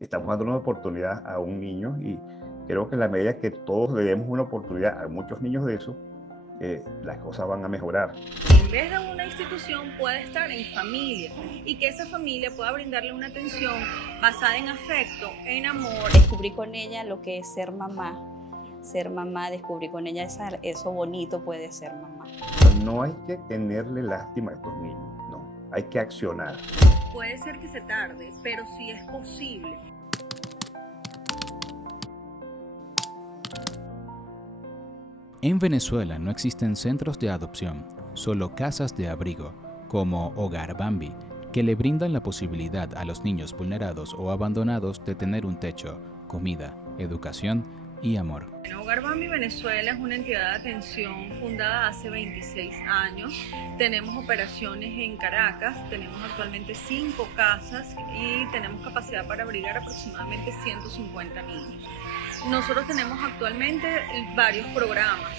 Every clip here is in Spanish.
Estamos dando una oportunidad a un niño y creo que en la medida que todos le demos una oportunidad a muchos niños de eso, las cosas van a mejorar. En vez de una institución puede estar en familia y que esa familia pueda brindarle una atención basada en afecto, en amor. Descubrí con ella lo que es ser mamá, descubrí con ella eso bonito puede ser mamá. No hay que tenerle lástima a estos niños, no, hay que accionar. Puede ser que se tarde, pero sí es posible. En Venezuela no existen centros de adopción, solo casas de abrigo, como Hogar Bambi, que le brindan la posibilidad a los niños vulnerados o abandonados de tener un techo, comida, educación y amor. Hogar Bambi Venezuela es una entidad de atención fundada hace 26 años. Tenemos operaciones en Caracas, tenemos actualmente 5 casas y tenemos capacidad para abrigar aproximadamente 150 niños. Nosotros tenemos actualmente varios programas.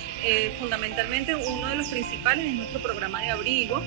Fundamentalmente uno de los principales es nuestro programa de abrigo,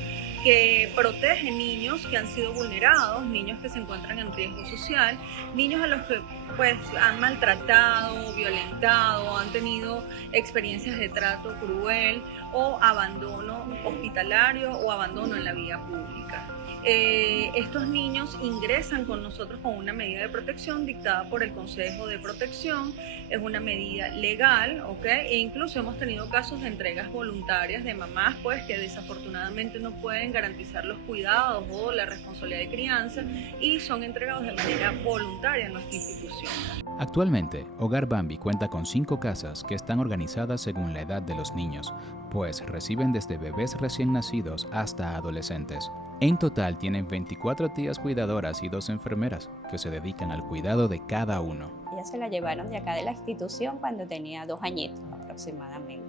que protege niños que han sido vulnerados, niños que se encuentran en riesgo social, niños a los que pues han maltratado, violentado, han tenido experiencias de trato cruel o abandono hospitalario o abandono en la vía pública. Estos niños ingresan con nosotros con una medida de protección dictada por el Consejo de Protección. Es una medida legal, ¿ok? E incluso hemos tenido casos de entregas voluntarias de mamás pues que desafortunadamente no pueden garantizar los cuidados o la responsabilidad de crianza y son entregados de manera voluntaria en nuestra institución. Actualmente, Hogar Bambi cuenta con 5 casas que están organizadas según la edad de los niños, pues reciben desde bebés recién nacidos hasta adolescentes. En total tienen 24 tías cuidadoras y 2 enfermeras que se dedican al cuidado de cada uno. Ella se la llevaron de acá de la institución cuando tenía 2 añitos aproximadamente.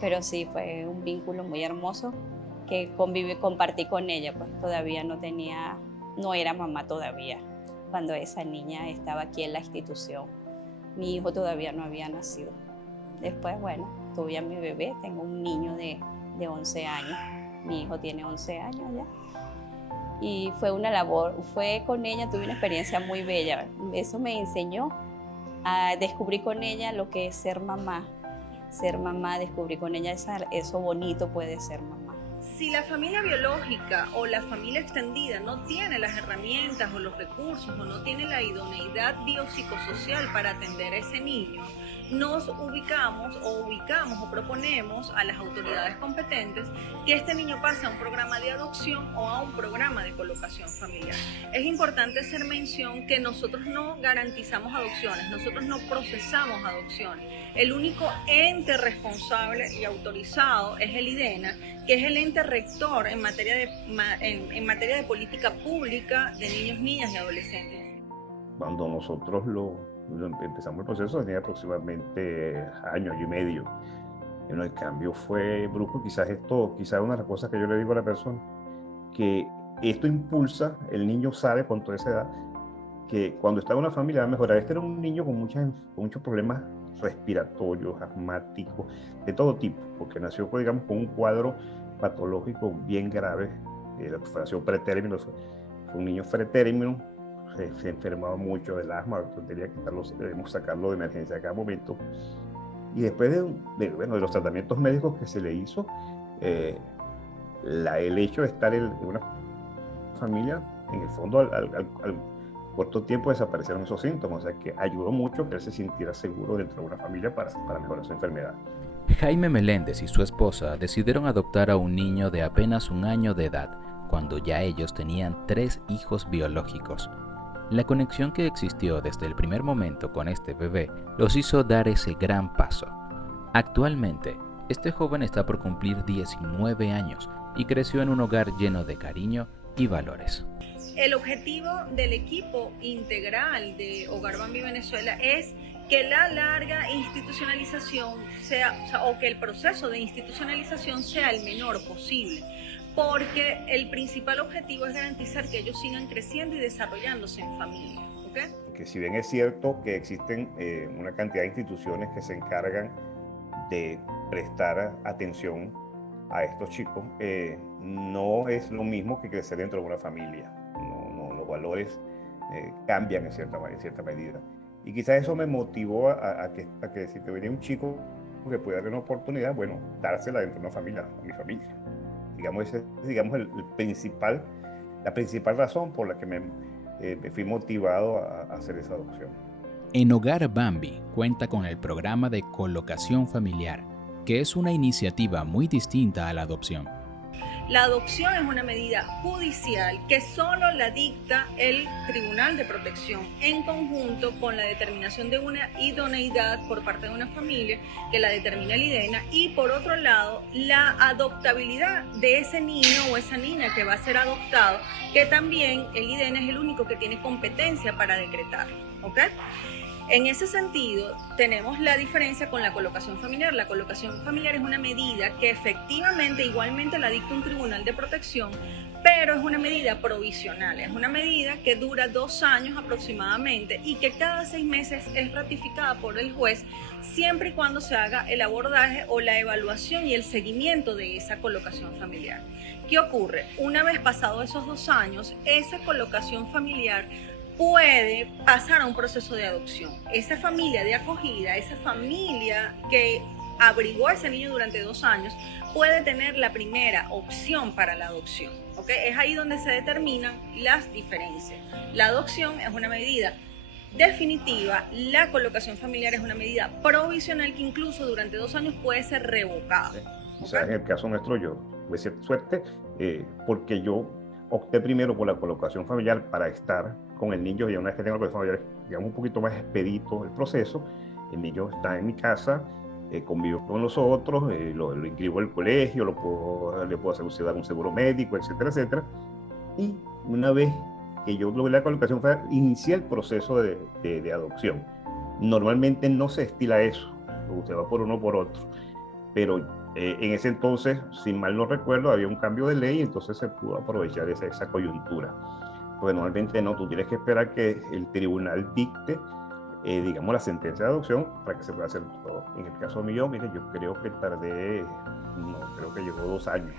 Pero sí, fue un vínculo muy hermoso que compartí con ella, pues todavía no era mamá todavía cuando esa niña estaba aquí en la institución. Mi hijo todavía no había nacido. Después, bueno, tuve a mi bebé, tengo un niño de 11 años. Mi hijo tiene 11 años ya. Y fue una labor, fue con ella, tuve una experiencia muy bella. Eso me enseñó a descubrir con ella lo que es ser mamá. Ser mamá, descubrí con ella eso bonito puede ser mamá. Si la familia biológica o la familia extendida no tiene las herramientas o los recursos o no tiene la idoneidad biopsicosocial para atender a ese niño, nos ubicamos o proponemos a las autoridades competentes que este niño pase a un programa de adopción o a un programa de colocación familiar. Es importante hacer mención que nosotros no garantizamos adopciones, nosotros no procesamos adopciones. El único ente responsable y autorizado es el IDENA, que es el ente rector en materia de política pública de niños, niñas y adolescentes. Cuando nosotros empezamos el proceso tenía aproximadamente año y medio. Bueno, el cambio fue brusco, quizás una de las cosas que yo le digo a la persona, que esto impulsa, el niño sabe con toda esa edad, que cuando está en una familia va a mejorar. Este era un niño con muchos problemas respiratorios, asmáticos, de todo tipo, porque nació, pues, digamos, con un cuadro patológico bien grave, nació pretérmino, fue un niño pretérmino, se enfermaba mucho del asma, tenía que debemos sacarlo de emergencia a cada momento. Y después de los tratamientos médicos que se le hizo, el hecho de estar en una familia, en el fondo, al corto tiempo desaparecieron esos síntomas, o sea que ayudó mucho que él se sintiera seguro dentro de una familia para mejorar su enfermedad. Jaime Meléndez y su esposa decidieron adoptar a un niño de apenas 1 año de edad, cuando ya ellos tenían 3 hijos biológicos. La conexión que existió desde el primer momento con este bebé los hizo dar ese gran paso. Actualmente, este joven está por cumplir 19 años y creció en un hogar lleno de cariño y valores. El objetivo del equipo integral de Hogar Bambi Venezuela es que la larga institucionalización o que el proceso de institucionalización sea el menor posible, porque el principal objetivo es garantizar que ellos sigan creciendo y desarrollándose en familia. ¿Okay? Que si bien es cierto que existen una cantidad de instituciones que se encargan de prestar atención a estos chicos, no es lo mismo que crecer dentro de una familia. Los valores cambian en cierta medida. Y quizás eso me motivó a que si te venía un chico que pueda tener una oportunidad, bueno, dársela dentro de una familia, a mi familia. Digamos, ese es, digamos, la principal razón por la que me fui motivado a hacer esa adopción. En Hogar Bambi cuenta con el programa de colocación familiar, que es una iniciativa muy distinta a la adopción. La adopción es una medida judicial que solo la dicta el Tribunal de Protección en conjunto con la determinación de una idoneidad por parte de una familia que la determina el IDENA, y por otro lado la adoptabilidad de ese niño o esa niña que va a ser adoptado, que también el IDENA es el único que tiene competencia para decretarlo, ¿ok? En ese sentido, tenemos la diferencia con la colocación familiar. La colocación familiar es una medida que efectivamente igualmente la dicta un tribunal de protección, pero es una medida provisional, es una medida que dura 2 años aproximadamente y que cada 6 meses es ratificada por el juez, siempre y cuando se haga el abordaje o la evaluación y el seguimiento de esa colocación familiar. ¿Qué ocurre? Una vez pasados esos 2 años, esa colocación familiar puede pasar a un proceso de adopción. Esa familia de acogida, esa familia que abrigó a ese niño durante 2 años, puede tener la primera opción para la adopción, ¿ok? Es ahí donde se determinan las diferencias. La adopción es una medida definitiva, la colocación familiar es una medida provisional que incluso durante 2 años puede ser revocada. O sea, en el caso nuestro yo tuve cierta suerte porque yo opté primero por la colocación familiar para estar con el niño, y una vez que tengo la colocación familiar, digamos, un poquito más expedito el proceso. El niño está en mi casa, convivo con los otros, lo inscribo al colegio, le puedo dar un seguro médico, etcétera, etcétera. Y una vez que yo logré la colocación familiar, inicié el proceso de adopción. Normalmente no se estila eso, usted va por uno o por otro, pero en ese entonces, si mal no recuerdo, había un cambio de ley, entonces se pudo aprovechar esa coyuntura. Porque normalmente no, tú tienes que esperar que el tribunal dicte, digamos, la sentencia de adopción para que se pueda hacer todo. En el caso mío, mire, yo creo que creo que llegó 2 años.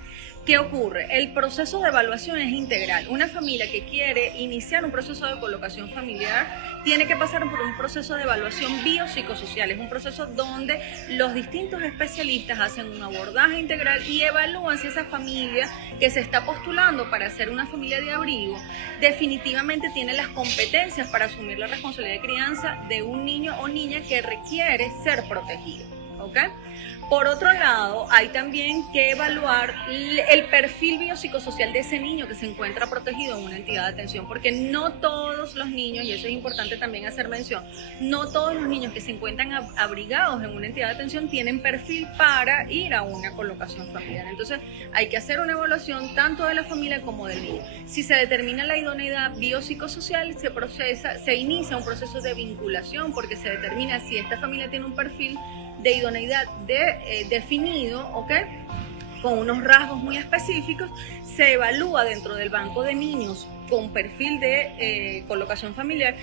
¿Qué ocurre? El proceso de evaluación es integral. Una familia que quiere iniciar un proceso de colocación familiar tiene que pasar por un proceso de evaluación biopsicosocial. Es un proceso donde los distintos especialistas hacen un abordaje integral y evalúan si esa familia que se está postulando para ser una familia de abrigo definitivamente tiene las competencias para asumir la responsabilidad de crianza de un niño o niña que requiere ser protegido, ¿ok? Por otro lado, hay también que evaluar el perfil biopsicosocial de ese niño que se encuentra protegido en una entidad de atención, porque no todos los niños, y eso es importante también hacer mención, no todos los niños que se encuentran abrigados en una entidad de atención tienen perfil para ir a una colocación familiar. Entonces, hay que hacer una evaluación tanto de la familia como del niño. Si se determina la idoneidad biopsicosocial, se inicia un proceso de vinculación, porque se determina si esta familia tiene un perfil de idoneidad definido, ¿ok? Con unos rasgos muy específicos. Se evalúa dentro del banco de niños con perfil de colocación familiar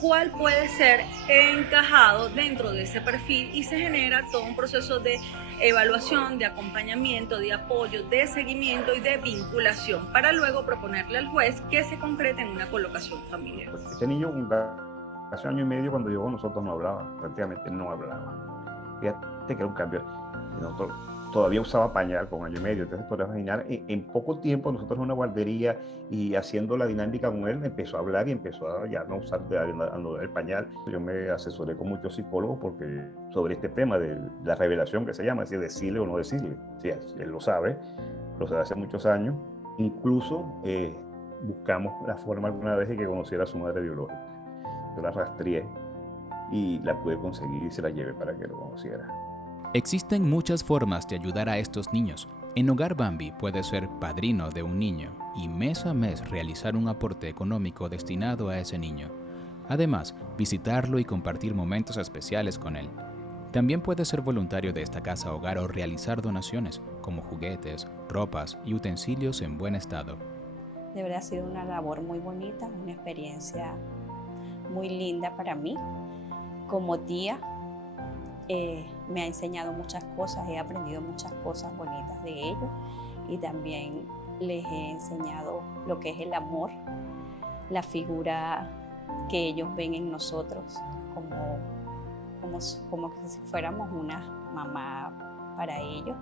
cuál puede ser encajado dentro de ese perfil, y se genera todo un proceso de evaluación, de acompañamiento, de apoyo, de seguimiento y de vinculación para luego proponerle al juez que se concrete en una colocación familiar. Este niño hace 1 año y medio cuando llegó nosotros no hablaba, prácticamente no hablaba. Fíjate que era un cambio. Nosotros todavía usaba pañal con 1 año y medio, entonces podemos imaginar, en poco tiempo nosotros en una guardería y haciendo la dinámica con él, empezó a hablar y empezó a ya no usar el pañal. Yo me asesoré con muchos psicólogos sobre este tema de la revelación, que se llama, es decir, decirle o no decirle. Sí, él lo sabe hace muchos años. Incluso buscamos la forma alguna vez de que conociera a su madre biológica. Yo la rastreé y la pude conseguir y se la llevé para que lo conociera. Existen muchas formas de ayudar a estos niños. En Hogar Bambi puedes ser padrino de un niño y mes a mes realizar un aporte económico destinado a ese niño. Además, visitarlo y compartir momentos especiales con él. También puedes ser voluntario de esta casa hogar o realizar donaciones, como juguetes, ropas y utensilios en buen estado. De verdad ha sido una labor muy bonita, una experiencia muy linda para mí. Como tía, me ha enseñado muchas cosas, he aprendido muchas cosas bonitas de ellos, y también les he enseñado lo que es el amor, la figura que ellos ven en nosotros, como que si fuéramos una mamá para ellos,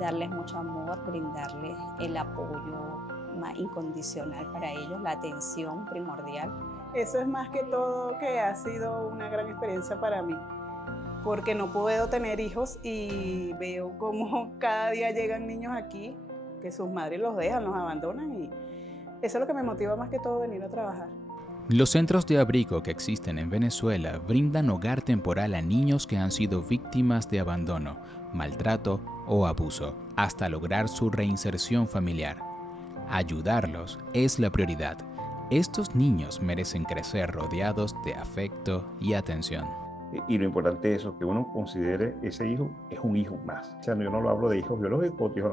darles mucho amor, brindarles el apoyo más incondicional para ellos, la atención primordial. Eso es más que todo que ha sido una gran experiencia para mí, porque no puedo tener hijos y veo cómo cada día llegan niños aquí, que sus madres los dejan, los abandonan, y eso es lo que me motiva más que todo venir a trabajar. Los centros de abrigo que existen en Venezuela brindan hogar temporal a niños que han sido víctimas de abandono, maltrato o abuso, hasta lograr su reinserción familiar. Ayudarlos es la prioridad. Estos niños merecen crecer rodeados de afecto y atención. Y lo importante es eso, que uno considere ese hijo es un hijo más. O sea, yo no lo hablo de hijos biológicos, es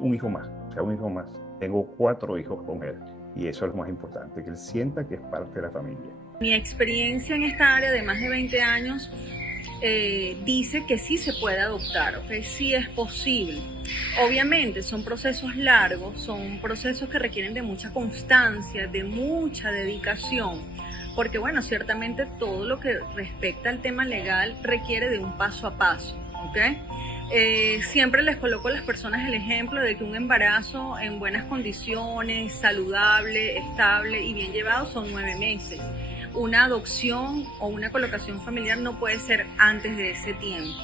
un hijo más, o sea, un hijo más. Tengo 4 hijos con él. Y eso es lo más importante, que él sienta que es parte de la familia. Mi experiencia en esta área de más de 20 años dice que sí se puede adoptar, ¿okay? Sí es posible. Obviamente son procesos largos, son procesos que requieren de mucha constancia, de mucha dedicación, porque bueno, ciertamente todo lo que respecta al tema legal requiere de un paso a paso, ¿ok? Siempre les coloco a las personas el ejemplo de que un embarazo en buenas condiciones, saludable, estable y bien llevado son 9 meses. Una adopción o una colocación familiar no puede ser antes de ese tiempo.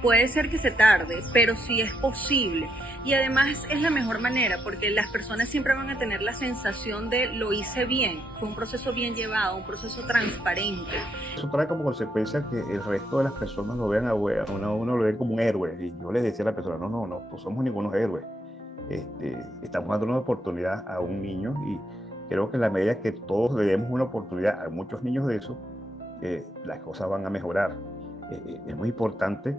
Puede ser que se tarde, pero sí es posible. Y además es la mejor manera porque las personas siempre van a tener la sensación de lo hice bien, fue un proceso bien llevado, un proceso transparente. Eso trae como consecuencia que el resto de las personas lo vean a uno lo ve como un héroe. Y yo les decía a la persona, no somos ningunos héroes. Estamos dando una oportunidad a un niño y creo que en la medida que todos le demos una oportunidad a muchos niños de eso, las cosas van a mejorar. Es muy importante.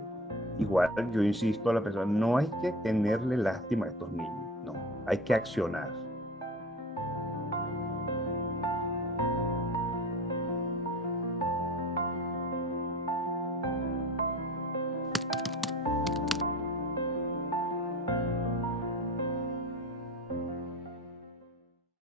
Igual yo insisto a la persona, no hay que tenerle lástima a estos niños, no, hay que accionar.